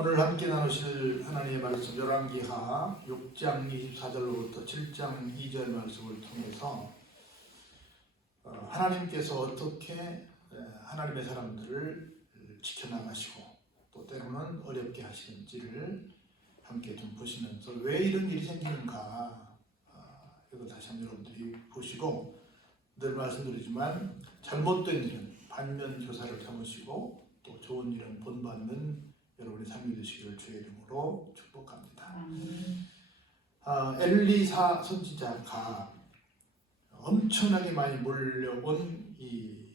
오늘 함께 나누실 하나님의 말씀 열왕기하 6장 24절로부터 7장 2절 말씀을 통해서 하나님께서 어떻게 하나님의 사람들을 지켜나가시고 또 때로는 어렵게 하시는지를 함께 좀 보시면서 왜 이런 일이 생기는가 이거 다시 한번 여러분들이 보시고, 늘 말씀드리지만 잘못된 일은 반면교사를 삼으시고 또 좋은 일은 본받는 여러분의 삶이 되시기를 주의 이름으로 축복합니다. 엘리사 선지자가 엄청나게 많이 몰려온 이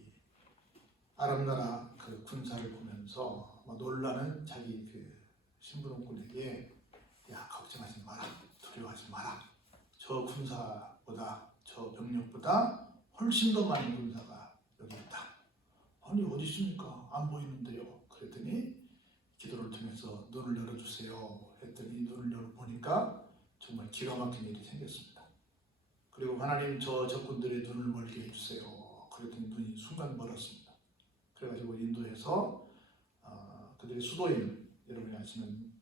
아람 나라 그 군사를 보면서 놀라는 자기 그 신부름꾼에게, 야, 걱정하지 마라, 두려워하지 마라, 저 군사보다, 저 병력보다 훨씬 더 많은 군사가 여기 있다. 아니 어디 있습니까? 안 보이는데요. 그랬더니 기도를 통해서 눈을 열어주세요 했더니 눈을 열어보니까 정말 기가 막힌 일이 생겼습니다. 그리고 하나님 저 적군들의 눈을 멀게 해주세요. 그랬더니 눈이 순간 멀었습니다. 그래가지고 인도에서 그들의 수도인, 여러분이 아시는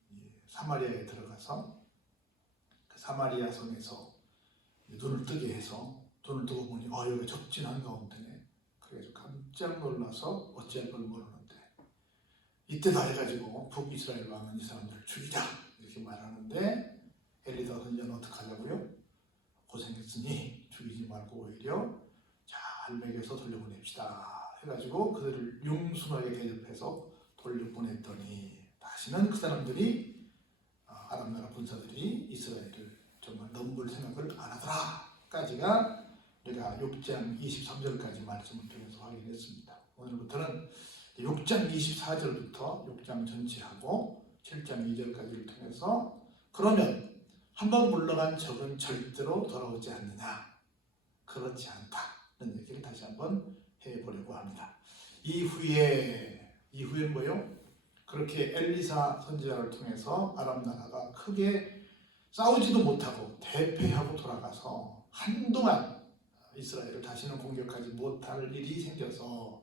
사마리아에 들어가서 그 사마리아 성에서 눈을 뜨게 해서, 눈을 뜨고 보니 여기 적진한 가운데네. 그래서 깜짝 놀라서 어찌할 걸 모르는데, 이때다 해가지고 북이스라엘 왕은 이 사람들을 죽이자 이렇게 말하는데, 엘리사 선지자는 어떻게 하자고요? 고생했으니 죽이지 말고 오히려 잘 먹여서 돌려보냅시다 해가지고 그들을 융숭하게 대접해서 돌려보냈더니 다시는 그 사람들이, 아람 나라 군사들이 이스라엘을 정말 넘볼 생각을 안 하더라까지가 우리가 6장 23절까지 말씀을 통해서 확인했습니다. 오늘부터는 6장 24절부터 6장 전체하고 7장 2절까지를 통해서, 그러면 한번 물러간 적은 절대로 돌아오지 않느냐? 그렇지 않다는 얘기를 다시 한번 해보려고 합니다. 이후에 뭐요? 그렇게 엘리사 선지자를 통해서 아람 나라가 크게 싸우지도 못하고 대패하고 돌아가서 한동안 이스라엘을 다시는 공격하지 못할 일이 생겨서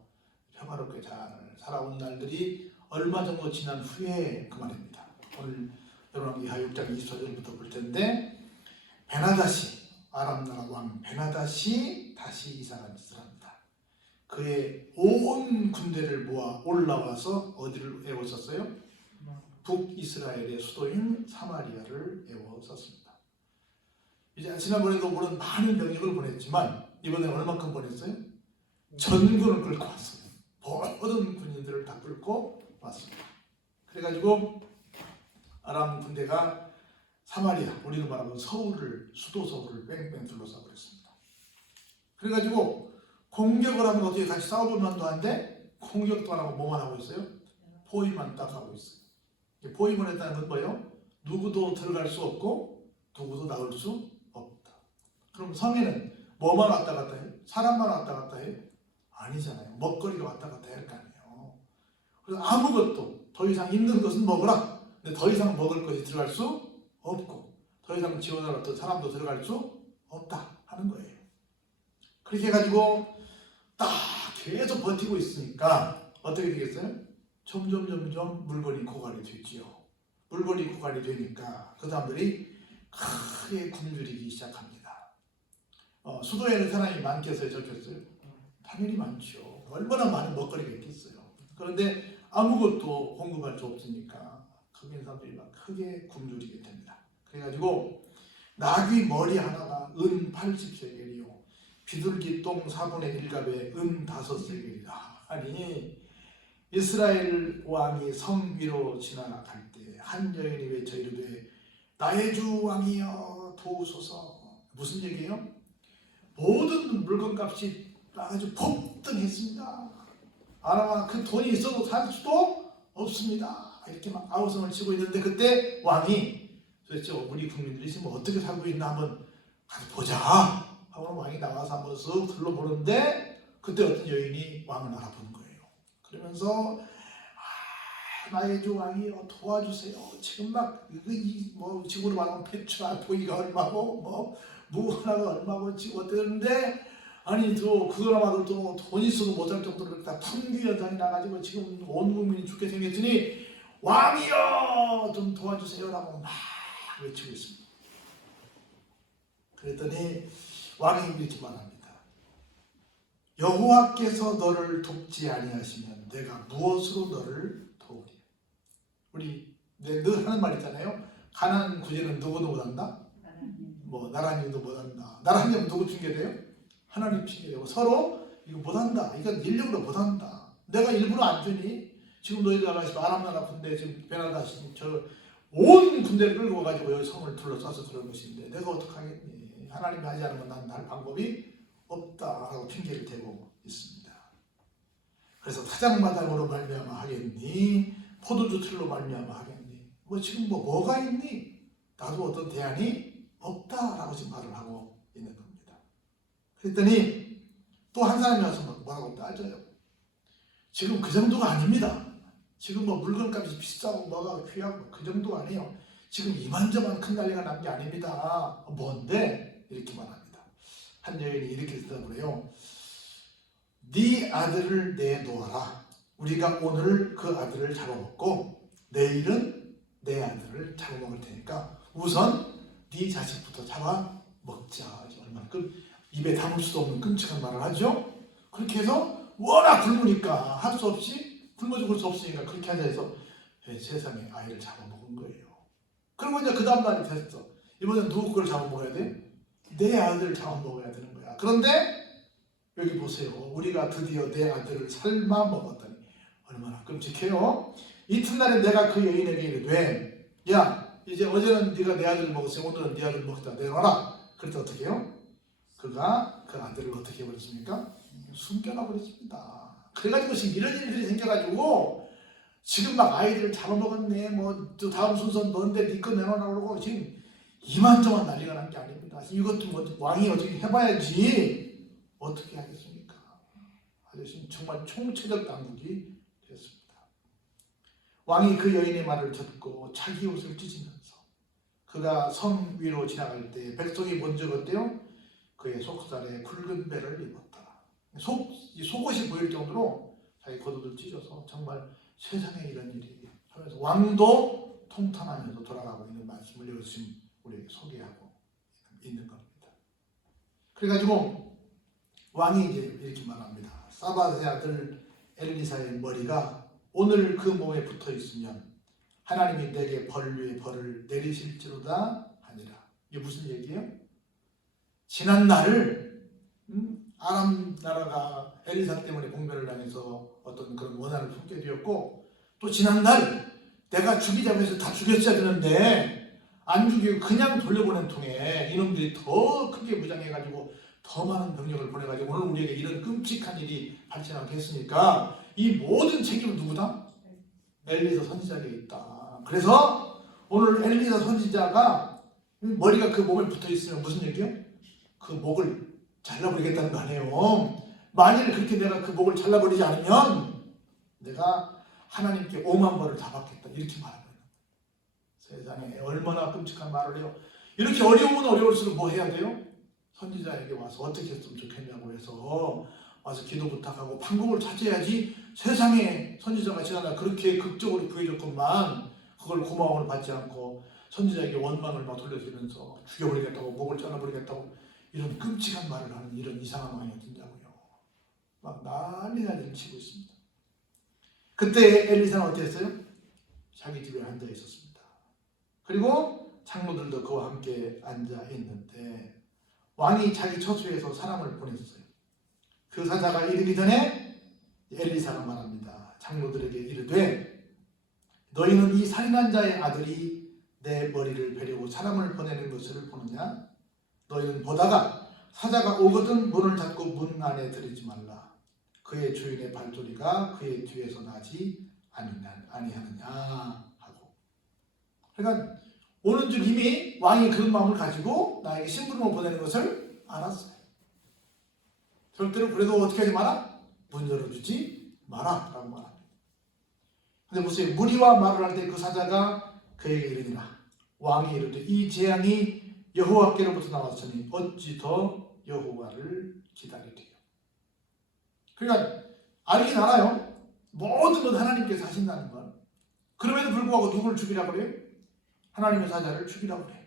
평화롭게 잘 살아온 날들이 얼마 정도 지난 후에 그 말입니다. 오늘 열왕기하 6장 24절부터 볼 텐데, 베나다시, 아람 나라 왕 베나다시 다시 이상한 짓을 합니다. 그의 온 군대를 모아 올라와서 어디를 에워쌌어요? 북이스라엘의 수도인 사마리아를 에워쌌습니다. 이제 지난번에도 물론 많은 병력을 보냈지만 이번에는 얼마큼 보냈어요? 전군을 끌고 왔어요. 모든 군인들을 다 끌고 왔습니다. 그래가지고 아람 군대가 사마리아, 우리로 말하면 서울을, 수도 서울을 뺑뺑 둘러싸고 그랬습니다. 그래가지고 공격을 하면 어떻게 같이 싸워볼 만도 한데 공격도 안 하고 뭐만 하고 있어요? 포위만 딱 하고 있어요. 포위만 했다는 건 뭐예요? 누구도 들어갈 수 없고 누구도 나올 수 없다. 그럼 성에는 뭐만 왔다 갔다 해요? 사람만 왔다 갔다 해요? 아니잖아요. 먹거리가 왔다 갔다 할 거 아니에요. 그래서 아무것도, 더 이상 있는 것은 먹으라. 근데 더 이상 먹을 것이 들어갈 수 없고 더 이상 지원할 어떤 사람도 들어갈 수 없다 하는 거예요. 그렇게 해가지고 딱 계속 버티고 있으니까 어떻게 되겠어요? 점점 물건이 고갈이 되지요. 물건이 고갈이 되니까 그 사람들이 크게 굶주리기 시작합니다. 수도에는 사람이 많겠어요, 적겠어요? 당연히 많죠. 얼마나 많은 먹거리가 있겠어요. 그런데 아무것도 공급할 수 없으니까 거기 있는 사람들이 막 크게 굶주리게 됩니다. 그래가지고 나귀 머리 하나가 은 80세겔이요 비둘기 똥 4분의 1갑에 은 5세겔이다. 아니 이스라엘 왕이 성 위로 지나갈 때 한 여인이 외쳐 이르되 나의 주 왕이여 도우소서. 무슨 얘기예요? 모든 물건값이 아주 폭등했습니다. 아마 그 돈이 있어도 살 수도 없습니다. 이렇게 막 아우성을 치고 있는데 그때 왕이 도대체 우리 국민들이 지금 어떻게 살고 있나 한번 가서 보자 하고 왕이 나와서 한번 쓱 둘러보는데 그때 어떤 여인이 왕을 알아보는 거예요. 그러면서 나의 주 왕이여 도와주세요. 지금 막 지금으로 말하면 배추나 보이가 얼마고 무 하나가 얼마고 지금 어땠는데, 아니 또 그거라마도 또 돈 있어도 못할 정도로 다 텅 비어 다니 나가지고 지금 온 국민이 죽게 생겼으니 왕이여 좀 도와주세요라고 막 외치고 있습니다. 그랬더니 왕이 이렇게 말합니다. 여호와께서 너를 돕지 아니하시면 내가 무엇으로 너를 도우리. 우리 늘 하는 말 있잖아요. 가난 구제는 누구도 못한다? 뭐 나라님도 못한다. 나라님 누구 핑계대요? 하나님 핑계대고 서로 이거 못한다. 이건 인력으로 못한다. 내가 일부러 안 주니? 지금 너희들 아시고 아람 나라 군대 지금 베나다시 온 군대를 끌고 가지고 여기 성을 둘러싸서 그런 것인데 내가 어떡하겠니? 하나님이 하지 않으면 난 할 방법이 없다라고 핑계를 대고 있습니다. 그래서 타작마당으로 말미암아 하겠니? 포도주 틀로 말미암아 하겠니? 뭐 지금 뭐가 있니? 나도 어떤 대안이 없다라고 지금 말을 하고 있는 겁니다. 그랬더니 또 한 사람이 와서 뭐라고 따져요. 지금 그 정도가 아닙니다. 지금 뭐 물건값이 비싸고 뭐가 귀하고 그 정도가 아니에요. 지금 이만저만 큰 난리가 난 게 아닙니다. 뭔데? 이렇게 말합니다. 한 여인이 이렇게 대답을 해요. 네 아들을 내놓아라. 우리가 오늘 그 아들을 잡아먹고 내일은 내 아들을 잡아먹을 테니까 우선 네 자식부터 잡아먹자. 얼마나 입에 담을 수도 없는 끔찍한 말을 하죠. 그렇게 해서 워낙 굶으니까 할 수 없이 굶어 죽을 수 없으니까 그렇게 하자 해서 세상에 아이를 잡아먹은 거예요. 그리고 이제 그 다음 날이 됐어. 이번엔 누구 걸 잡아먹어야 돼? 내 아들을 잡아먹어야 되는 거야. 그런데 여기 보세요. 우리가 드디어 내 아들을 삶아 먹었다니 얼마나 끔찍해요. 이튿날에 내가 그 여인에게 이르되 야 이제 어제는 네가 내 아들을 먹었으니 오늘은 네 아들을 먹자 내놔라. 그랬더니 어떻게 해요? 그가 그 아들을 어떻게 해버렸습니까? 숨겨놔 버렸습니다. 그래가지고 지금 이런 일들이 생겨가지고 지금 막 아이들을 잡아먹었네 뭐 또 다음 순서는 너인데 네 거 내놔라 그러고 지금 이만저만 난리가 난 게 아닙니다. 이것도 뭐 왕이 어떻게 해봐야지 어떻게 하겠습니까? 아저씨는 정말 총체적 당국이 됐습니다. 왕이 그 여인의 말을 듣고 자기 옷을 찢으면서 그가 성 위로 지나갈 때 백성이 먼저 어때요? 그의 속살에 굵은 배를 입었다. 속옷이 보일 정도로 자기 겉옷을 찢어서 정말 세상에 이런 일이 하면서 왕도 통탄하면서 돌아가고 있는 말씀을 여기서 지금 우리에게 소개하고 있는 겁니다. 그래가지고 왕이 이제 이렇게 말합니다. 사밧의 아들 엘리사의 머리가 오늘 그 몸에 붙어 있으면 하나님이 내게 벌 위에 벌을 내리실지로다 하니라. 이게 무슨 얘기예요? 지난 날을 아람 나라가 엘리사 때문에 공멸을 당해서 어떤 그런 원한을 품게 되었고 또 지난 날 내가 죽이자고 해서 다 죽였어야 되는데 안 죽이고 그냥 돌려보낸 통에 이놈들이 더 크게 무장해가지고 더 많은 병력을 보내가지고 오늘 우리에게 이런 끔찍한 일이 발생하게 했으니까 이 모든 책임은 누구다? 엘리사 선지자에게 있다. 그래서 오늘 엘리사 선지자가 머리가 그 몸에 붙어있으면 무슨 얘기예요? 그 목을 잘라버리겠다는 거 아니에요. 만일 그렇게 내가 그 목을 잘라버리지 않으면 내가 하나님께 5만 벌을 다 받겠다 이렇게 말하는 거예요. 세상에 얼마나 끔찍한 말을 해요. 이렇게 어려우면 어려울수록 뭐 해야 돼요? 선지자에게 와서 어떻게 했으면 좋겠냐고 해서 와서 기도 부탁하고 방법을 찾아야지. 세상에 선지자가 지난날 그렇게 극적으로 구해줬건만 그걸 고마움을 받지 않고 선지자에게 원망을 막 돌려주면서 죽여버리겠다고 목을 잘라버리겠다고 이런 끔찍한 말을 하는 이런 이상한 왕이 어딘다고요. 막 난리를 치고 있습니다. 그때 엘리사는 어떻게 했어요? 자기 집에 앉아 있었습니다. 그리고 장로들도 그와 함께 앉아 있는데 왕이 자기 처소에서 사람을 보냈어요. 그 사자가 이르기 전에 엘리사가 말합니다. 장로들에게 이르되 너희는 이 살인한 자의 아들이 내 머리를 베려고 사람을 보내는 것을 보느냐? 너희는 보다가 사자가 오거든 문을 닫고 문 안에 들이지 말라. 그의 주인의 발소리가 그의 뒤에서 나지 아니하느냐 하고. 그러니까 오는 줄 이미 왕이 그런 마음을 가지고 나에게 심부름을 보내는 것을 알았어요. 절대로 그래도 어떻게 하지 마라? 문 열어주지 마라 라고 말합니다. 근데 보세요. 무리와 말을 할 때 그 사자가 그에게 이르니라. 왕이 이르되 이 재앙이 여호와께로부터 나왔으니 어찌 더 여호와를 기다리리요. 그러니까 알긴 알아요. 모든 건 하나님께서 하신다는 걸. 그럼에도 불구하고 누구를 죽이라고 그래요? 하나님의 사자를 죽이라고 그래요.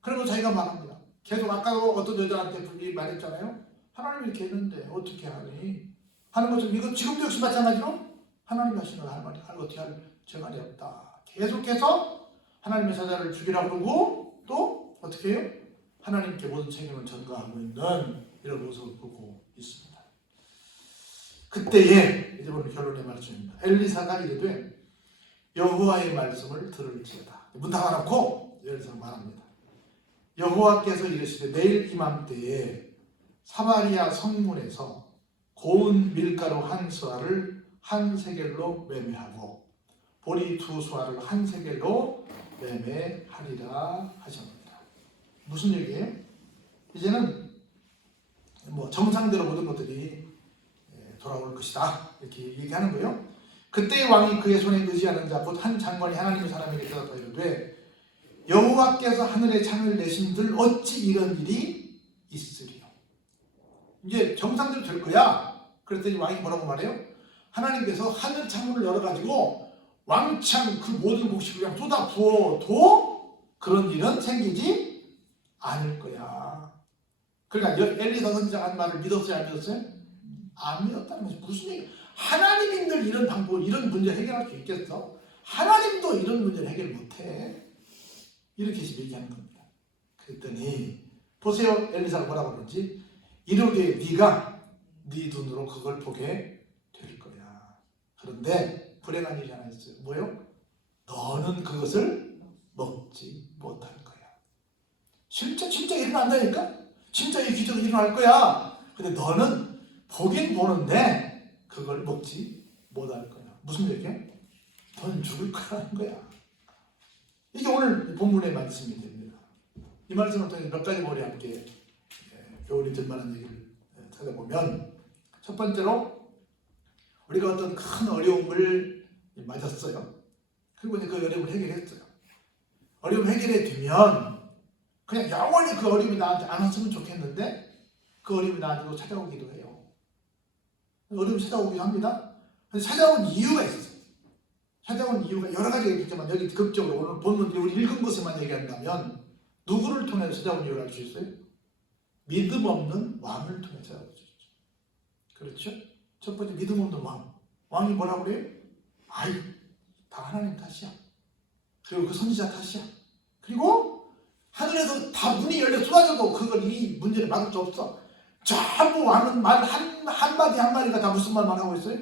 그리고 자기가 말합니다. 계속 아까도 어떤 여자한테 불이 말했잖아요. 하나님이 이렇게 했는데 어떻게 하니? 하는 것처럼 이거 지금도 역시 마찬가지로 하나님이 하시는 할 말이 어떻게 할 재간이 없다. 계속해서 하나님의 사자를 죽이라고 그러고 또 어떻게 해요? 하나님께 모든 책임을 전가하고 있는 이런 모습을 보고 있습니다. 그때에 이제 오늘 결론의 말씀입니다. 엘리사가 이르되 여호와의 말씀을 들을지어다. 문 닫아놓고 엘리사가 말합니다. 여호와께서 이르시되 내일 이맘때에 사마리아 성문에서 고운 밀가루 한 수아를 한 세겔로 매매하고 보리 두 수아를 한 세겔로 매매하리라 하셨습니다. 무슨 얘기예요? 이제는 뭐 정상대로 모든 것들이 돌아올 것이다 이렇게 얘기하는 거예요. 그때 왕이 그의 손에 의지하는 자 곧 한 장관이 하나님의 사람에게 대답하여 이르되 여호와께서 하늘의 창을 내신들 어찌 이런 일이 있으리요. 이제 정상대로 될 거야. 그랬더니 왕이 뭐라고 말해요? 하나님께서 하늘 창문을 열어가지고 왕창 그 모든 곡식을 그냥 쏟아 부어도 그런 일은 생기지 않을 거야. 그러니까 엘리사 선지자가 한 말을 믿었어요? 안 믿었어요? 안 믿었다는 거지. 무슨 얘기? 하나님이 늘 이런 방법, 이런 문제 해결할 수 있겠어? 하나님도 이런 문제를 해결 못해. 이렇게 얘기하는 겁니다. 그랬더니 보세요. 엘리사가 뭐라고 그러는지. 이르되 네가 네 눈으로 그걸 보게 될 거야. 그런데 불행한 일이 하나 있어요. 뭐요? 너는 그것을 먹지 못할 거야. 진짜 일어난다니까? 진짜 이 기적이 일어날 거야. 근데 너는 보긴 보는데 그걸 먹지 못할 거야. 무슨 얘기야? 너는 죽을 거라는 거야. 이게 오늘 본문의 말씀이 됩니다. 이 말씀을 통해 몇 가지 머리 함께 교훈이 될 만한 얘기를 찾아보면 첫 번째로 우리가 어떤 큰 어려움을 맞았어요. 그리고 이제 그 어려움을 해결했어요. 어려움 해결해 두면 그냥 영원히 그 어려움이 나한테 안 왔으면 좋겠는데 그 어려움이 나한테도 찾아오기도 해요. 어려움이 찾아오기도 합니다. 찾아온 이유가 있어요. 찾아온 이유가 여러 가지가 있겠지만 여기 극적으로 오늘 본문 우리 읽은 것에만 얘기한다면 누구를 통해서 찾아온 이유를 알 수 있어요? 믿음 없는 왕을 통해 찾아올 수 있죠. 그렇죠? 첫 번째 믿음 없는 왕. 왕이 뭐라고 그래요? 아이, 다 하나님 탓이야. 그리고 그 선지자 탓이야. 그리고 하늘에서 다 문이 열려 쏟아져도 그걸 이 문제를 막을 수 없어. 전부 왕은 말 한마디 한마디가 다 무슨 말만 하고 있어요?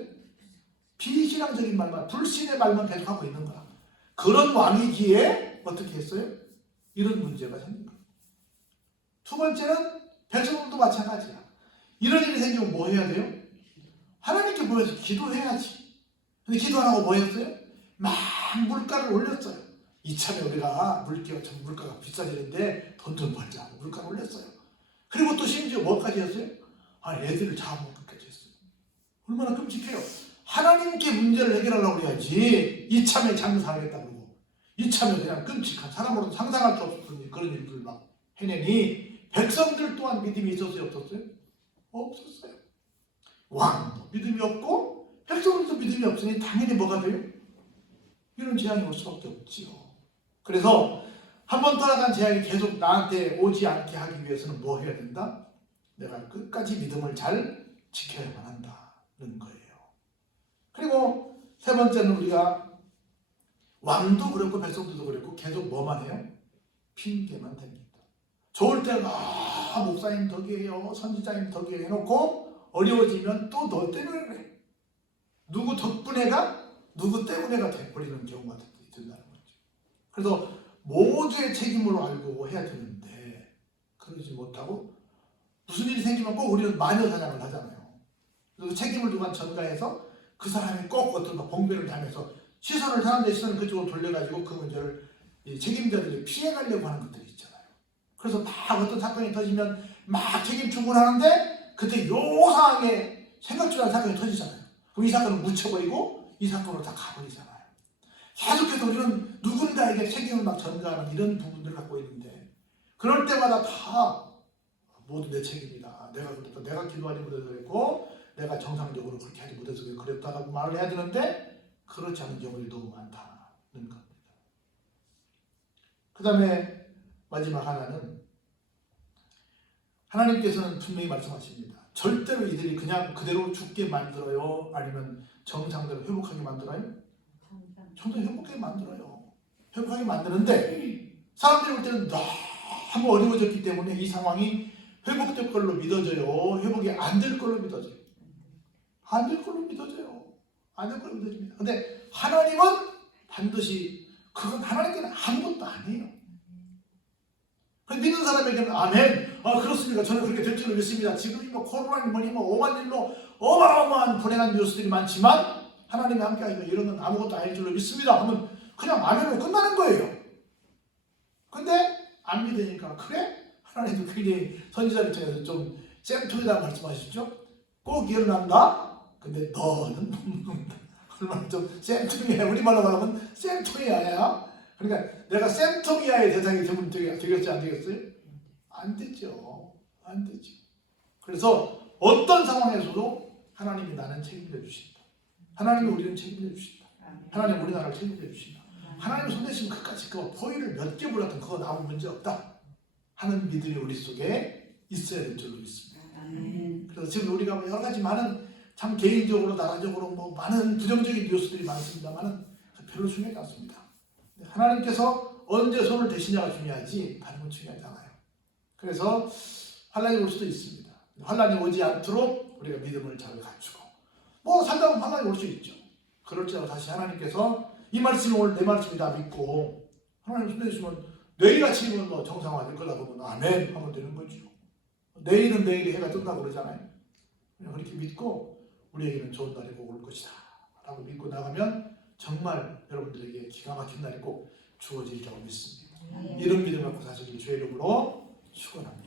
비신앙적인 말만, 불신의 말만 계속하고 있는 거야. 그런 왕이기에 어떻게 했어요? 이런 문제가 생긴 거야. 두 번째는 백성들도 마찬가지야. 이런 일이 생기면 뭐 해야 돼요? 하나님께 모여서 기도해야지. 근데 기도 안 하고 뭐 했어요? 막 물가를 올렸어요. 이참에 우리가 물가가 비싸지는데 돈 좀 벌자고 물가를 올렸어요. 그리고 또 심지어 뭐까지 했어요? 애들을 잡아먹기까지 했어요. 얼마나 끔찍해요. 하나님께 문제를 해결하려고 해야지. 이참에 장사하겠다고 그러고 이참에 그냥 끔찍한 사람으로는 상상할 수 없었던 그런 일들을 막 해내니 백성들 또한 믿음이 있었어요? 없었어요? 없었어요. 왕도 믿음이 없고 백성들도 믿음이 없으니 당연히 뭐가 돼요? 이런 재앙이 올 수밖에 없지요. 그래서 한번 떠나간 재앙이 계속 나한테 오지 않게 하기 위해서는 뭐 해야 된다? 내가 끝까지 믿음을 잘 지켜야만 한다는 거예요. 그리고 세 번째는 우리가 왕도 그렇고 백성들도 그렇고 계속 뭐만 해요? 핑계만 댑니다. 좋을 때는 목사님 덕이에요, 선지자님 덕이에요 해놓고 어려워지면 또 너 때문에 그래. 누구 덕분에가 누구 때문에가 돼버리는 경우가 된다는 거죠. 그래서 모두의 책임으로 알고 해야 되는데 그러지 못하고 무슨 일이 생기면 꼭 우리는 마녀 사냥을 하잖아요. 그래서 책임을 누가 전가해서 그 사람이 꼭 어떤 봉변을 당해서 시선을 사람들의 시선을 그쪽으로 돌려가지고 그 문제를 책임자들이 피해가려고 하는 것들이 있잖아요. 그래서 막 어떤 사건이 터지면 막 책임 추구하는데 그때 요상하게 생각지도 않은 사건이 터지잖아요. 그럼 이 사건을 묻혀버리고 이 사건으로 다 가버리잖아요. 계속해서 우리는 누군가에게 책임을 막 전가하는 이런 부분들을 갖고 있는데 그럴 때마다 다 모두 내 책임이다. 내가 그랬다. 내가 기도하지 못해서 그랬고 내가 정상적으로 그렇게 하지 못해서 그랬다라고 말을 해야 되는데 그렇지 않은 경우들이 너무 많다. 겁니다. 그 다음에 마지막 하나는 하나님께서는 분명히 말씀하십니다. 절대로 이들이 그냥 그대로 죽게 만들어요? 아니면 정상대로 회복하게 만들어요? 정상 회복하게 만들어요. 회복하게 만드는데 사람들이 볼 때는 너무 어려워졌기 때문에 이 상황이 회복될 걸로 믿어져요? 회복이 안 될 걸로 믿어져요? 안 될 걸로 믿어져요. 안 될 걸로 믿어집니다. 근데 하나님은 반드시 그건 하나님께는 아무것도 아니에요. 믿는 사람에게는 아멘. 그렇습니까? 저는 그렇게 될 줄로 믿습니다. 지금 뭐 코로나니 뭐니 뭐 오만 일로 어마어마한 불행한 뉴스들이 많지만 하나님이 함께하시면 이런 건 아무것도 아닐 줄로 믿습니다. 하면 그냥 아멘으로 끝나는 거예요. 근데 안 믿으니까 그래? 하나님도 굉장히 선지자를 통해서 좀 쌤통이라고 말씀하시죠. 꼭 일어난다. 근데 너는 얼마나 좀 쌤통이야. 우리말로 말하면 쌤통이야. 그러니까 내가 쌤통이야의 대상이 되면 되겠지 안 되겠어요? 안 되죠. 안 되죠. 그래서 어떤 상황에서도 하나님이 나는 책임져 주신다. 하나님이 우리는 책임져 주신다. 하나님 우리나라를 책임져 주신다. 하나님 손대시면 끝까지 그 포위를 몇 개 몰랐던 그건 아무 문제 없다 하는 믿음이 우리 속에 있어야 될 줄로 믿습니다. 그래서 지금 우리가 여러 가지 많은 참 개인적으로 나라적으로 뭐 많은 부정적인 뉴스들이 많습니다만은 별로 중요하지 않습니다. 하나님께서 언제 손을 대시냐가 중요하지 다른 건 중요하지 않아요. 그래서 환란이 올 수도 있습니다. 환란이 오지 않도록 우리가 믿음을 잘 갖추고 뭐 살다 보면 환란이 올 수 있죠. 그럴지라도 다시 하나님께서 이 말씀이 오늘 내 말씀이다 믿고 하나님 손대주시면 내일아침이면 뭐 정상화될 거다 보면 아멘 하면 되는 거죠. 내일은 내일이 해가 뜬다고 그러잖아요. 그렇게 믿고 우리에게는 좋은 날이 꼭 올 것이다 라고 믿고 나가면 정말 여러분들에게 기가 막힌 날이 꼭 주어질 거라고 믿습니다. 이런 믿음 갖고 사시길 주의 이름으로 축원합니다.